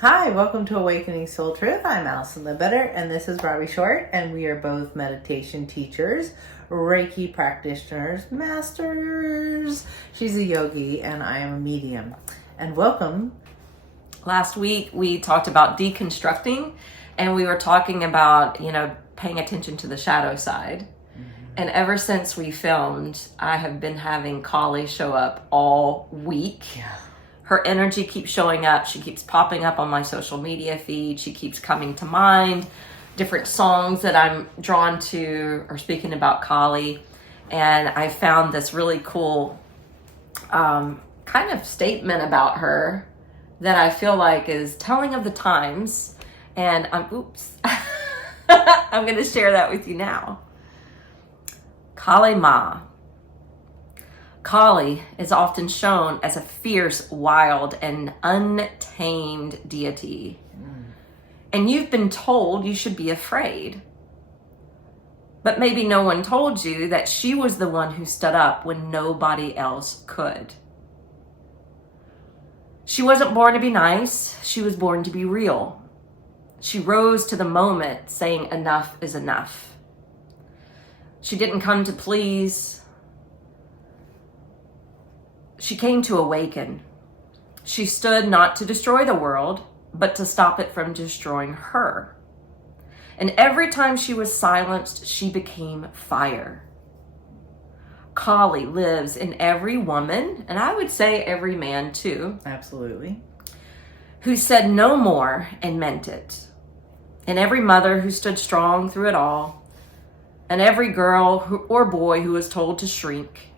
Hi, welcome to Awakening Soul Truth. I'm Allison Liberated, and this is Robbie Short, and we are both meditation teachers, Reiki practitioners, masters. She's a yogi, and I am a medium. And welcome. Last week we talked about deconstructing, and we were talking about, paying attention to the shadow side. And ever since we filmed, I have been having Kali show up all week. Yeah. Her energy keeps showing up. She keeps popping up on my social media feed. She keeps coming to mind. Different songs that I'm drawn to are speaking about Kali. And I found this really cool kind of statement about her that I feel like is telling of the times. And I'm going to share that with you now. Kali Ma. Kali is often shown as a fierce, wild, and untamed deity. And you've been told you should be afraid. But maybe no one told you that she was the one who stood up when nobody else could. She wasn't born to be nice. She was born to be real. She rose to the moment saying enough is enough. She didn't come to please. She came to awaken. She stood not to destroy the world, but to stop it from destroying her. And every time she was silenced, she became fire. Kali lives in every woman, and I would say every man too. Absolutely. Who said no more and meant it. And every mother who stood strong through it all. And every girl or boy who was told to shrink.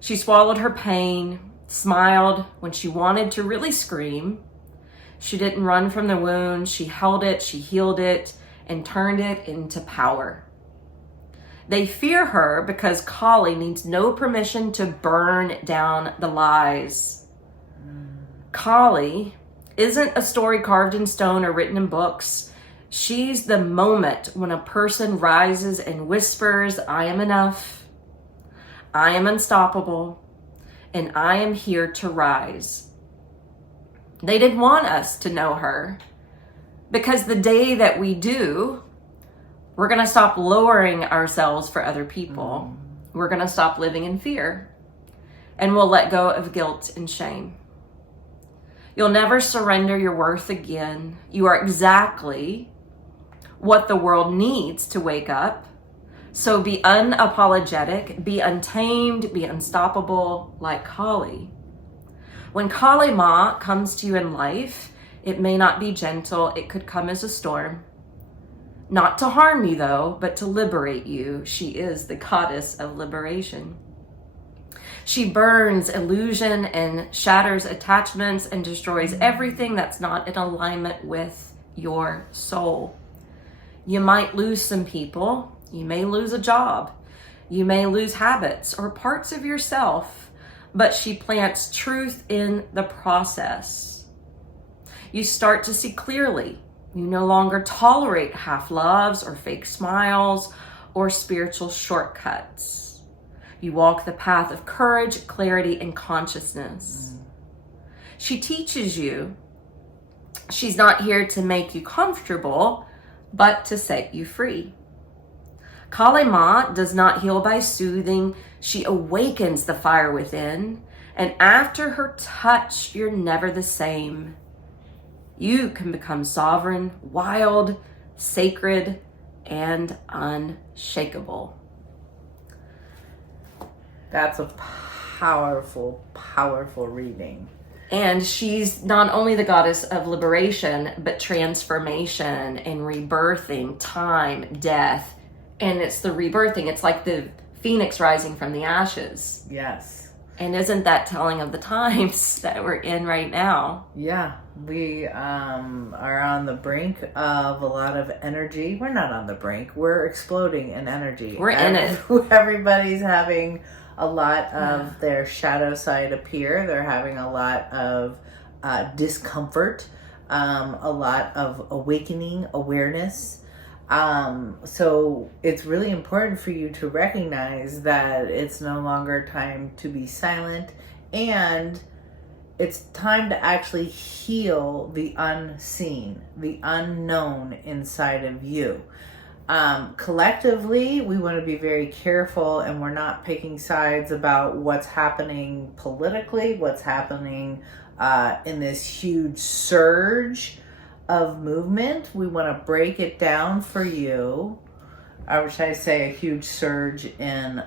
She swallowed her pain, smiled when she wanted to really scream. She didn't run from the wound. She held it, she healed it, and turned it into power. They fear her because Kali needs no permission to burn down the lies. Kali isn't a story carved in stone or written in books. She's the moment when a person rises and whispers, I am enough. I am unstoppable, and I am here to rise. They didn't want us to know her, because the day that we do, we're going to stop lowering ourselves for other people. We're going to stop living in fear, and we'll let go of guilt and shame. You'll never surrender your worth again. You are exactly what the world needs to wake up. So be unapologetic, be untamed, be unstoppable like Kali. When Kali Ma comes to you in life, it may not be gentle. It could come as a storm. Not to harm you though, but to liberate you. She is the goddess of liberation. She burns illusion and shatters attachments and destroys everything that's not in alignment with your soul. You might lose some people. You may lose a job. You may lose habits or parts of yourself, but she plants truth in the process. You start to see clearly. You no longer tolerate half loves or fake smiles or spiritual shortcuts. You walk the path of courage, clarity, and consciousness. She teaches you she's not here to make you comfortable, but to set you free. Kali Ma does not heal by soothing. She awakens the fire within. And after her touch, you're never the same. You can become sovereign, wild, sacred, and unshakable. That's a powerful, powerful reading. And she's not only the goddess of liberation, but transformation and rebirthing, time, death. And it's the rebirthing. It's like the phoenix rising from the ashes. Yes. And isn't that telling of the times that we're in right now? Yeah. We are on the brink of a lot of energy. We're not on the brink. We're exploding in energy. We're in it. Everybody's having a lot of their shadow side appear. They're having a lot of discomfort, a lot of awakening, awareness. So it's really important for you to recognize that it's no longer time to be silent, and it's time to actually heal the unseen, the unknown inside of you. Collectively, we want to be very careful, and we're not picking sides about what's happening politically, what's happening in this huge surge of movement. We want to break it down for you. Or should I say a huge surge in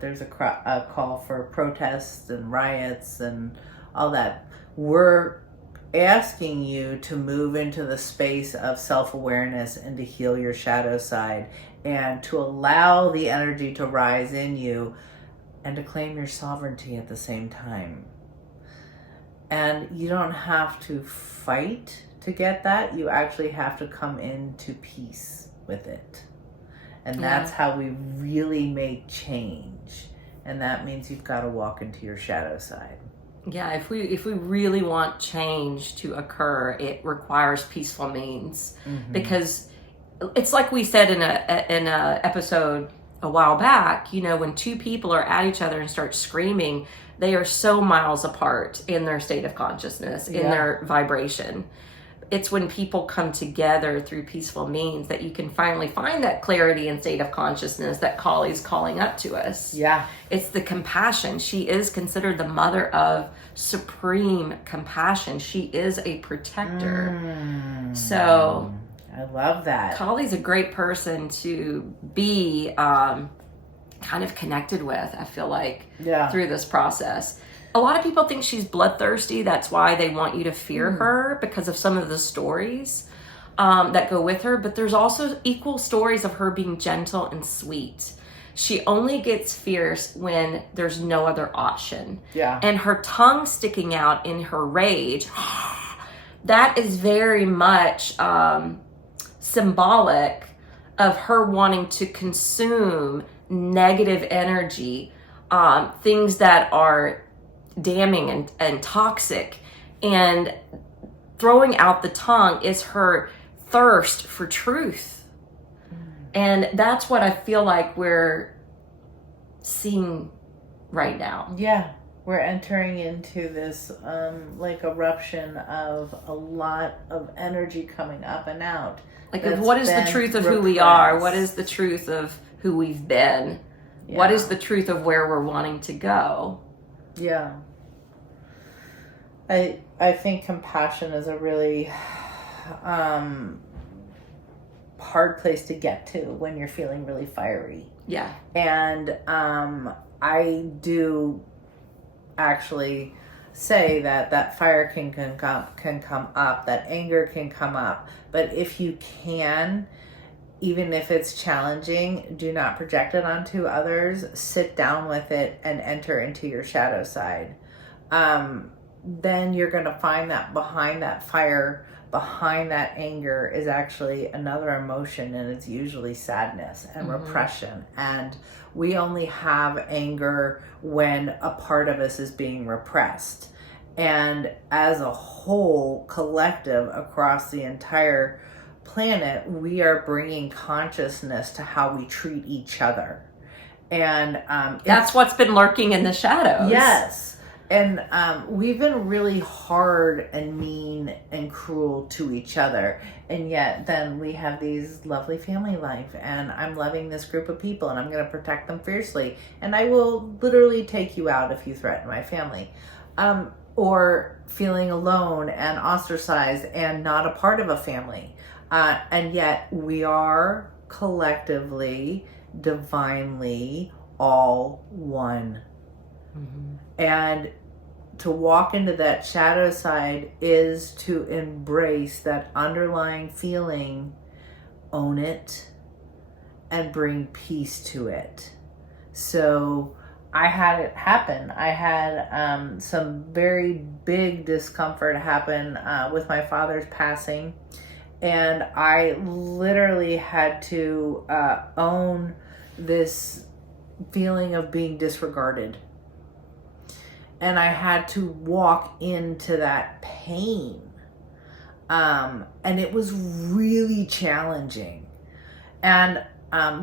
there's a call for protests and riots and all that. We're asking you to move into the space of self-awareness and to heal your shadow side and to allow the energy to rise in you and to claim your sovereignty at the same time. And you don't have to fight to get that. You actually have to come into peace with it. And that's how we really make change. And that means you've got to walk into your shadow side. Yeah, if we really want change to occur, it requires peaceful means. Mm-hmm. Because it's like we said in a episode a while back, you know, when two people are at each other and start screaming, they are so miles apart in their state of consciousness, in their vibration. It's when people come together through peaceful means that you can finally find that clarity and state of consciousness that Kali's calling up to us. Yeah. It's the compassion. She is considered the mother of supreme compassion. She is a protector. So I love that. Kali's a great person to be kind of connected with, I feel like, through this process. A lot of people think she's bloodthirsty. That's why they want you to fear her, because of some of the stories that go with her. But there's also equal stories of her being gentle and sweet. She only gets fierce when there's no other option. Yeah. And her tongue sticking out in her rage, that is very much symbolic of her wanting to consume negative energy, things that are damning and toxic, and throwing out the tongue is her thirst for truth. And that's what I feel like we're seeing right now. Yeah, we're entering into this like eruption of a lot of energy coming up and out. Like, what is the truth of who we are? What is the truth of who we've been? What is the truth of where we're wanting to go? Yeah. I think compassion is a really hard place to get to when you're feeling really fiery. Yeah. And I do actually say that fire can come up, that anger can come up. But if you can, even if it's challenging, do not project it onto others. Sit down with it and enter into your shadow side. Then you're going to find that behind that fire, behind that anger is actually another emotion, and it's usually sadness and repression. And we only have anger when a part of us is being repressed. And as a whole collective across the entire planet, we are bringing consciousness to how we treat each other. And that's what's been lurking in the shadows. Yes. And we've been really hard and mean and cruel to each other. And yet then we have these lovely family life, and I'm loving this group of people, and I'm going to protect them fiercely. And I will literally take you out if you threaten my family. Or feeling alone and ostracized and not a part of a family. And yet we are collectively, divinely, all one. And to walk into that shadow side is to embrace that underlying feeling, own it, and bring peace to it. So I had it happen. I had some very big discomfort happen with my father's passing. And I literally had to own this feeling of being disregarded. And I had to walk into that pain. And it was really challenging. And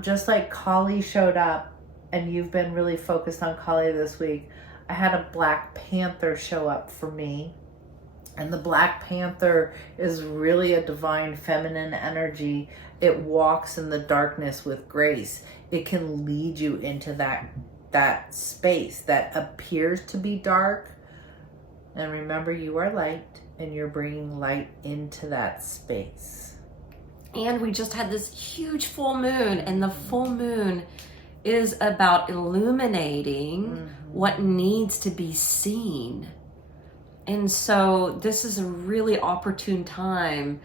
just like Kali showed up, and you've been really focused on Kali this week, I had a Black Panther show up for me. And the Black Panther is really a divine feminine energy. It walks in the darkness with grace. It can lead you into that space that appears to be dark. And remember, you are light, and you're bringing light into that space. And we just had this huge full moon, and the full moon is about illuminating what needs to be seen. And so this is a really opportune time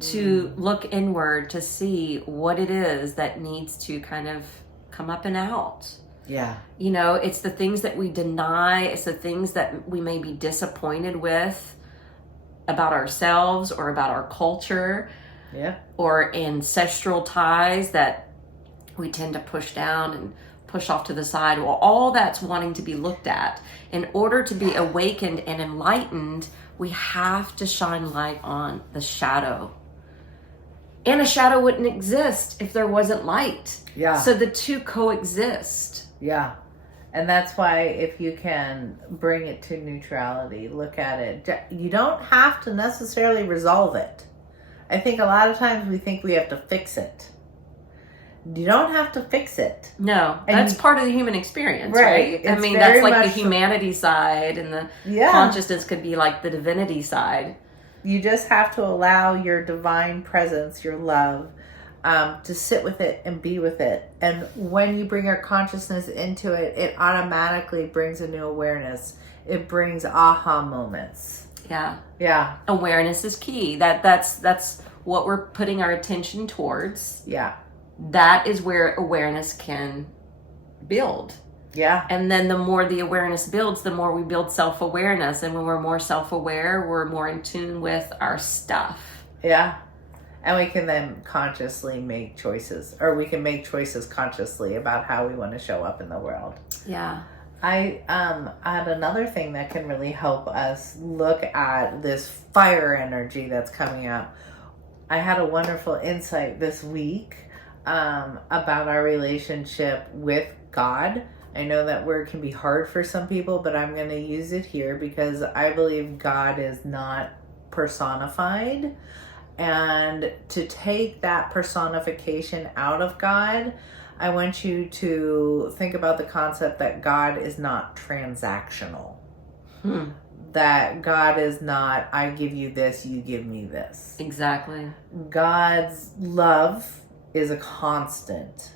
to look inward to see what it is that needs to kind of come up and out. Yeah. You know, it's the things that we deny. It's the things that we may be disappointed with about ourselves or about our culture. Yeah. Or ancestral ties that we tend to push down and push off to the side. Well, all that's wanting to be looked at. In order to be awakened and enlightened, we have to shine light on the shadow. And a shadow wouldn't exist if there wasn't light. Yeah. So the two coexist. Yeah. And that's why if you can bring it to neutrality, look at it. You don't have to necessarily resolve it. I think a lot of times we think we have to fix it. You don't have to fix it. No, that's part of the human experience, right? I mean, that's like the humanity side, and the consciousness could be like the divinity side. You just have to allow your divine presence, your love, to sit with it and be with it. And when you bring our consciousness into it, it automatically brings a new awareness. It brings aha moments. Yeah. Yeah. Awareness is key. That's what we're putting our attention towards. Yeah. That is where awareness can build. Yeah. And then the more the awareness builds, the more we build self-awareness. And when we're more self-aware, we're more in tune with our stuff. Yeah. And we can then consciously make choices, or we can make choices consciously about how we want to show up in the world. Yeah. I had another thing that can really help us look at this fire energy that's coming up. I had a wonderful insight this week about our relationship with God. I know that word can be hard for some people, but I'm going to use it here because I believe God is not personified. And to take that personification out of God, I want you to think about the concept that God is not transactional. That God is not, I give you this, you give me this. Exactly. God's love is a constant.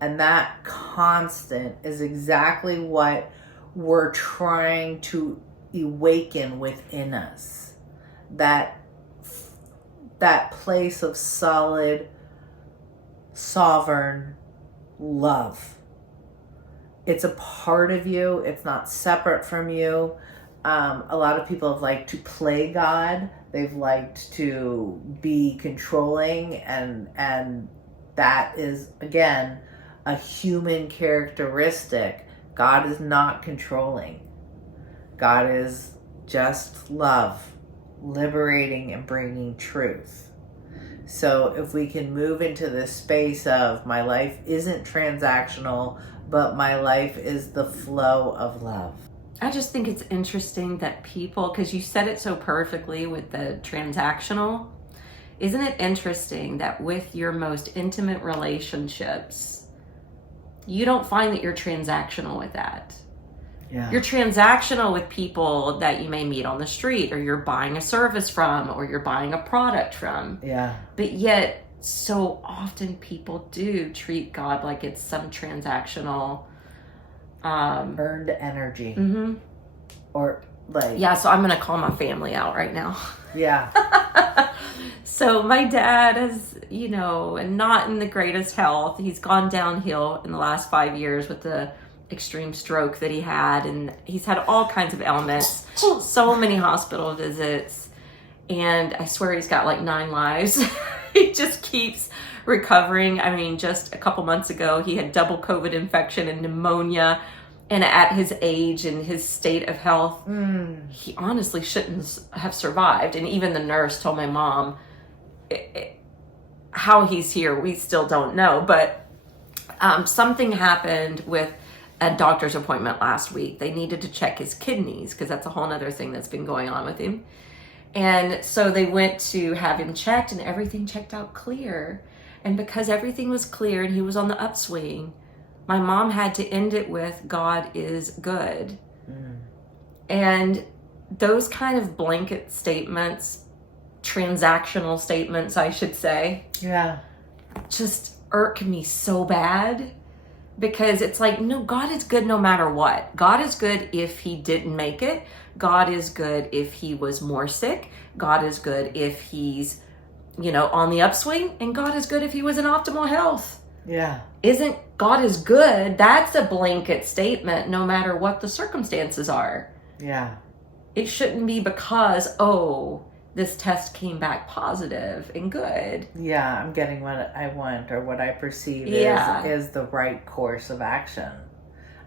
And that constant is exactly what we're trying to awaken within us. That place of solid, sovereign love. It's a part of you. It's not separate from you. A lot of people have liked to play God. They've liked to be controlling, and that is, again, a human characteristic. God is not controlling. God is just love, liberating and bringing truth. So if we can move into this space of my life isn't transactional, but my life is the flow of love. I just think it's interesting that people, because you said it so perfectly with the transactional, isn't it interesting that with your most intimate relationships, you don't find that you're transactional with that? Yeah. You're transactional with people that you may meet on the street, or you're buying a service from, or you're buying a product from. Yeah. But yet, so often people do treat God like it's some transactional earned energy. Mm-hmm. Or like... Yeah, so I'm going to call my family out right now. Yeah. So my dad is, not in the greatest health. He's gone downhill in the last 5 years with the extreme stroke that he had, and he's had all kinds of ailments, so many hospital visits, and I swear he's got like 9 lives. He just keeps recovering. I mean, just a couple months ago, he had double COVID infection and pneumonia, and at his age and his state of health, he honestly shouldn't have survived. And even the nurse told my mom, how he's here, we still don't know, but something happened with a doctor's appointment last week. They needed to check his kidneys because that's a whole other thing that's been going on with him. And so they went to have him checked, and everything checked out clear. And because everything was clear and he was on the upswing, my mom had to end it with, God is good. And those kind of blanket statements, transactional statements, I should say, just irk me so bad, because it's like, no, God is good no matter what. God is good if he didn't make it. God is good if he was more sick. God is good if he's, on the upswing. And God is good if he was in optimal health. Yeah. Isn't God is good? That's a blanket statement no matter what the circumstances are. Yeah. It shouldn't be because, this test came back positive and good. Yeah, I'm getting what I want, or what I perceive is the right course of action.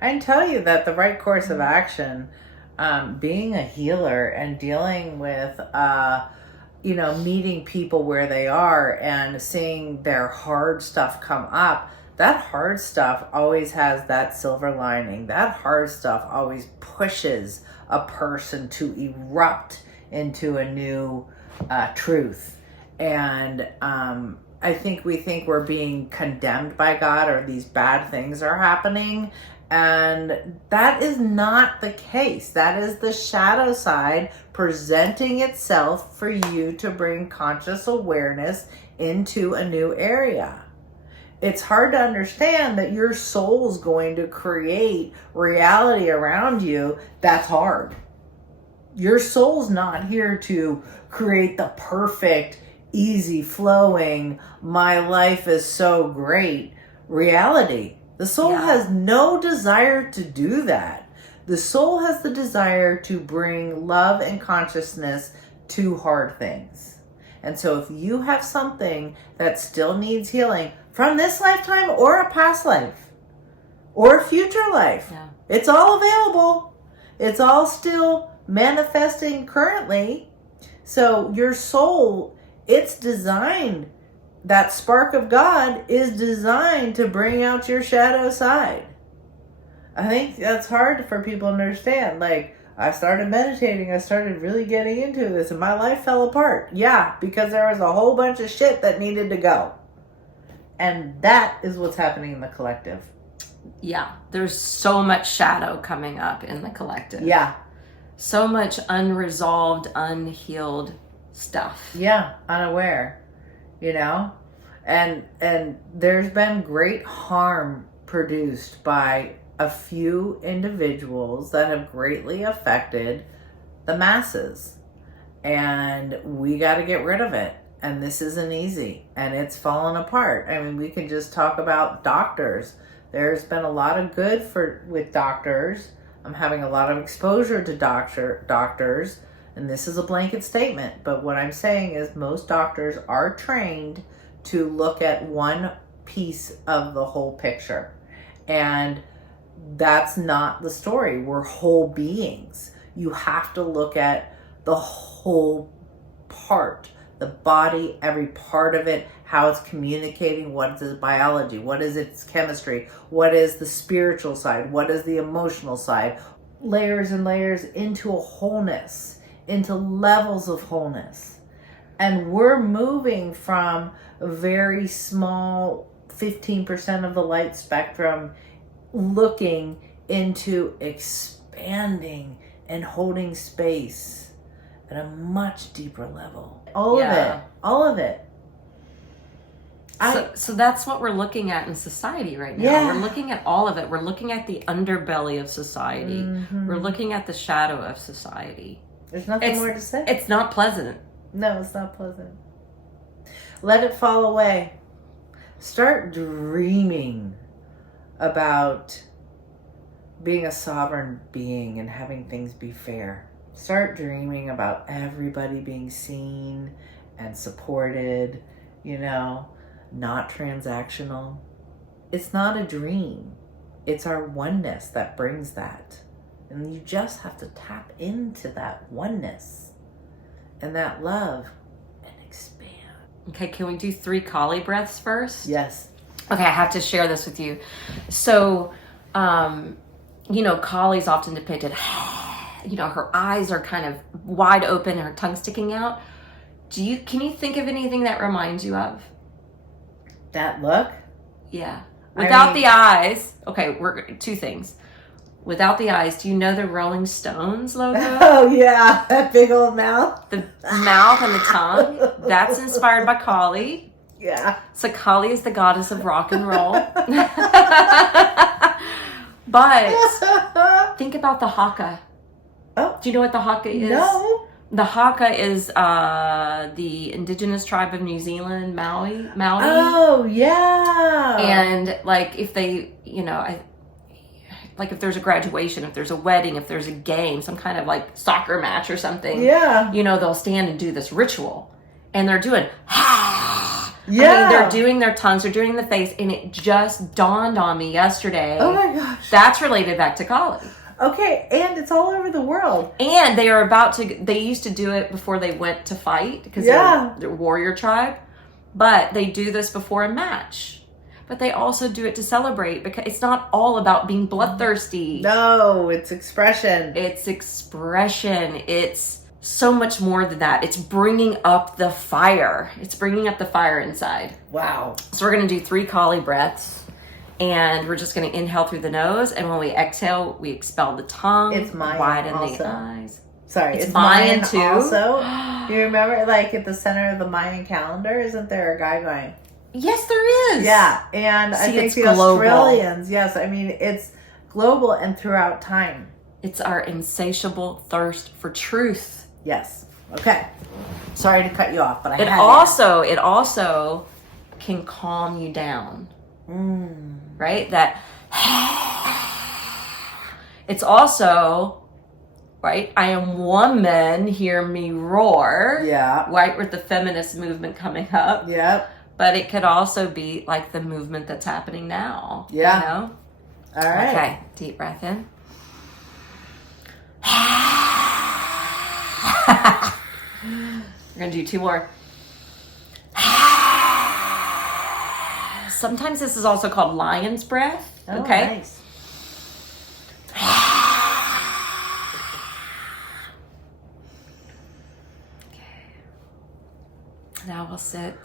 I can tell you that the right course of action, being a healer and dealing with, meeting people where they are and seeing their hard stuff come up, that hard stuff always has that silver lining. That hard stuff always pushes a person to erupt into a new truth. And I think we think we're being condemned by God, or these bad things are happening. And that is not the case. That is the shadow side presenting itself for you to bring conscious awareness into a new area. It's hard to understand that your soul's going to create reality around you. That's hard. Your soul's not here to create the perfect, easy flowing, my life is so great reality. The soul has no desire to do that. The soul has the desire to bring love and consciousness to hard things. And so if you have something that still needs healing from this lifetime or a past life or a future life, it's all available. It's all still manifesting currently. So your soul, it's designed, that spark of God is designed to bring out your shadow side. I think that's hard for people to understand. Like, I started meditating, I started really getting into this, and my life fell apart. Yeah, because there was a whole bunch of shit that needed to go. And that is what's happening in the collective. Yeah, there's so much shadow coming up in the collective. Yeah. So much unresolved, unhealed stuff. Yeah, unaware, and there's been great harm produced by a few individuals that have greatly affected the masses, and we got to get rid of it. And this isn't easy, and it's fallen apart. I mean, we can just talk about doctors. There's been a lot of good with doctors. I'm having a lot of exposure to doctors, and this is a blanket statement, but what I'm saying is most doctors are trained to look at one piece of the whole picture. And that's not the story. We're whole beings. You have to look at the whole part, the body, every part of it, how it's communicating, what is its biology, what is its chemistry, what is the spiritual side, what is the emotional side, layers and layers into a wholeness, into levels of wholeness. And we're moving from a very small 15% of the light spectrum, looking into expanding and holding space at a much deeper level. All of it. So that's what we're looking at in society right now. Yeah. We're looking at all of it. We're looking at the underbelly of society. Mm-hmm. We're looking at the shadow of society. There's nothing more to say. It's not pleasant. No, it's not pleasant. Let it fall away. Start dreaming about being a sovereign being and having things be fair. Start dreaming about everybody being seen and supported, not transactional. It's not a dream. It's our oneness that brings that. And you just have to tap into that oneness and that love and expand. Okay, can we do 3 Kali breaths first? Yes. Okay, I have to share this with you. So Kali's often depicted, her eyes are kind of wide open and her tongue sticking out. Can you think of anything that reminds you of that look? Yeah. Without the eyes. Okay, two things. Without the eyes, do you know the Rolling Stones logo? Oh, yeah. That big old mouth. The mouth and the tongue. That's inspired by Kali. Yeah. So Kali is the goddess of rock and roll. But think about the haka. Oh. Do you know what the haka is? No. The haka is the indigenous tribe of New Zealand, Maori. Oh, yeah. And like if they, like if there's a graduation, if there's a wedding, if there's a game, some kind of like soccer match or something, yeah, they'll stand and do this ritual, and they're doing, yeah, they're doing their tongues, they're doing the face, and it just dawned on me yesterday. Oh my gosh, that's related back to Kali. Okay, and it's all over the world. And they used to do it before they went to fight because they're a warrior tribe, but they do this before a match. But they also do it to celebrate because it's not all about being bloodthirsty. No, it's expression. It's expression. It's so much more than that. It's bringing up the fire. It's bringing up the fire inside. Wow. So we're going to do 3 Kali breaths. And we're just going to inhale through the nose. And when we exhale, we expel the tongue. It's Mayan widen also. the eyes. Sorry, it's Mayan too. Also, do you remember, like at the center of the Mayan calendar, isn't there a guy going? Yes, there is. Yeah, and I think the global. Australians, yes, I mean, it's global and throughout time. It's our insatiable thirst for truth. Yes. Okay. Sorry to cut you off, but it also can calm you down. Right? That it's also, right? I am woman, hear me roar. Yeah. Right, with the feminist movement coming up. Yep. But it could also be like the movement that's happening now. Yeah. All right. Okay. Deep breath in. We're going to do 2 more. Sometimes this is also called lion's breath. Oh, okay. Nice. Okay. Now we'll sit.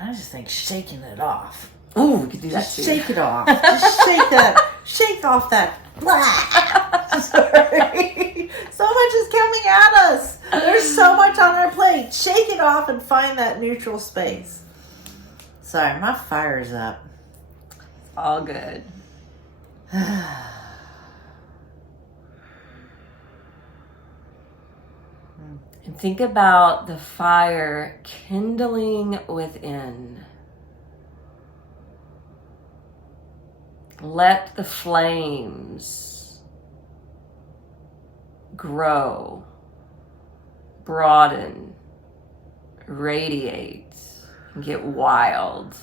I just think shaking it off. Ooh, we could do Just that too. shake it off. Just shake that. Shake off that. Sorry. So much is coming at us. There's so much on our plate. Shake it off and find that neutral space. Sorry, my fire's up. All good. And think about the fire kindling within. Let the flames grow, broaden, radiate, and get wild.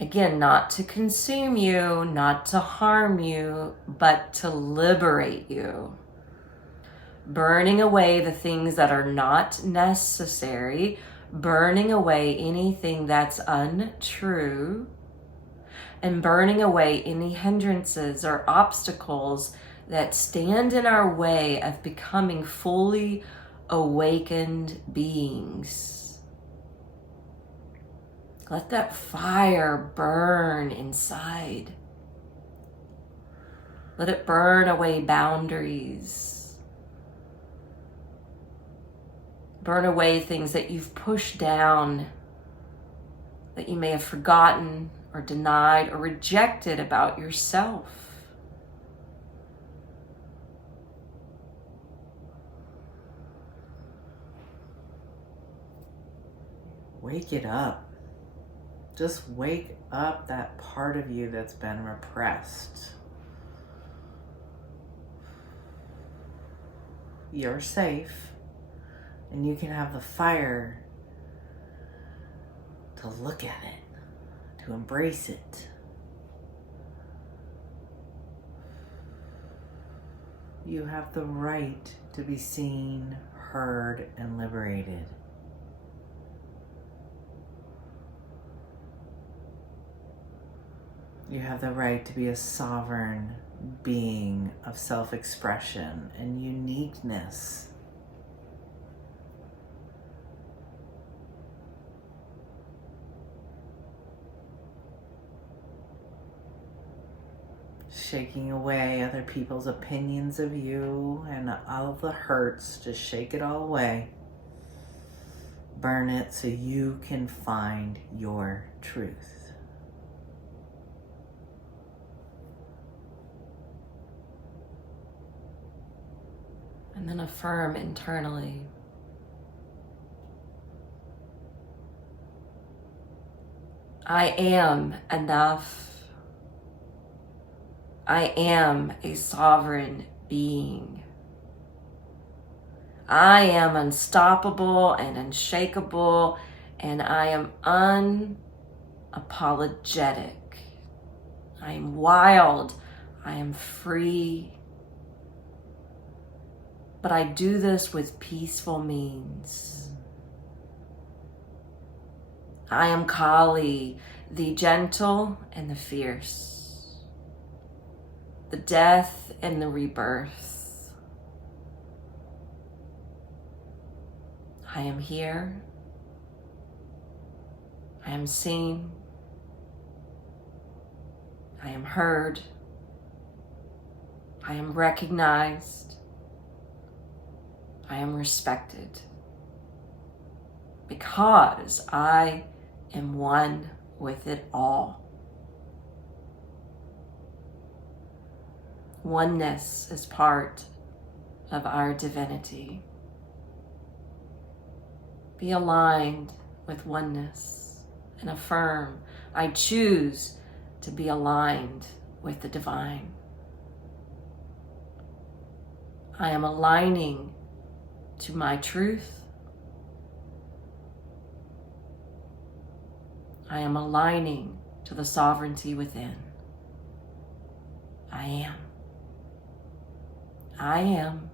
Again, not to consume you, not to harm you, but to liberate you. Burning away the things that are not necessary, burning away anything that's untrue, and burning away any hindrances or obstacles that stand in our way of becoming fully awakened beings. Let that fire burn inside. Let it burn away boundaries. Burn away things that you've pushed down, that you may have forgotten or denied or rejected about yourself. Wake it up. Just wake up that part of you that's been repressed. You're safe, and you can have the fire to look at it, to embrace it. You have the right to be seen, heard, and liberated. You have the right to be a sovereign being of self-expression and uniqueness. Shaking away other people's opinions of you and all of the hurts. Just shake it all away. Burn it so you can find your truth. And then affirm internally. I am enough. I am a sovereign being. I am unstoppable and unshakable, and I am unapologetic. I am wild. I am free. But I do this with peaceful means. I am Kali, the gentle and the fierce, the death and the rebirth. I am here. I am seen. I am heard. I am recognized. I am respected. Because I am one with it all. Oneness is part of our divinity. Be aligned with oneness and affirm, I choose to be aligned with the divine. I am aligning to my truth. I am aligning to the sovereignty within. I am. I am.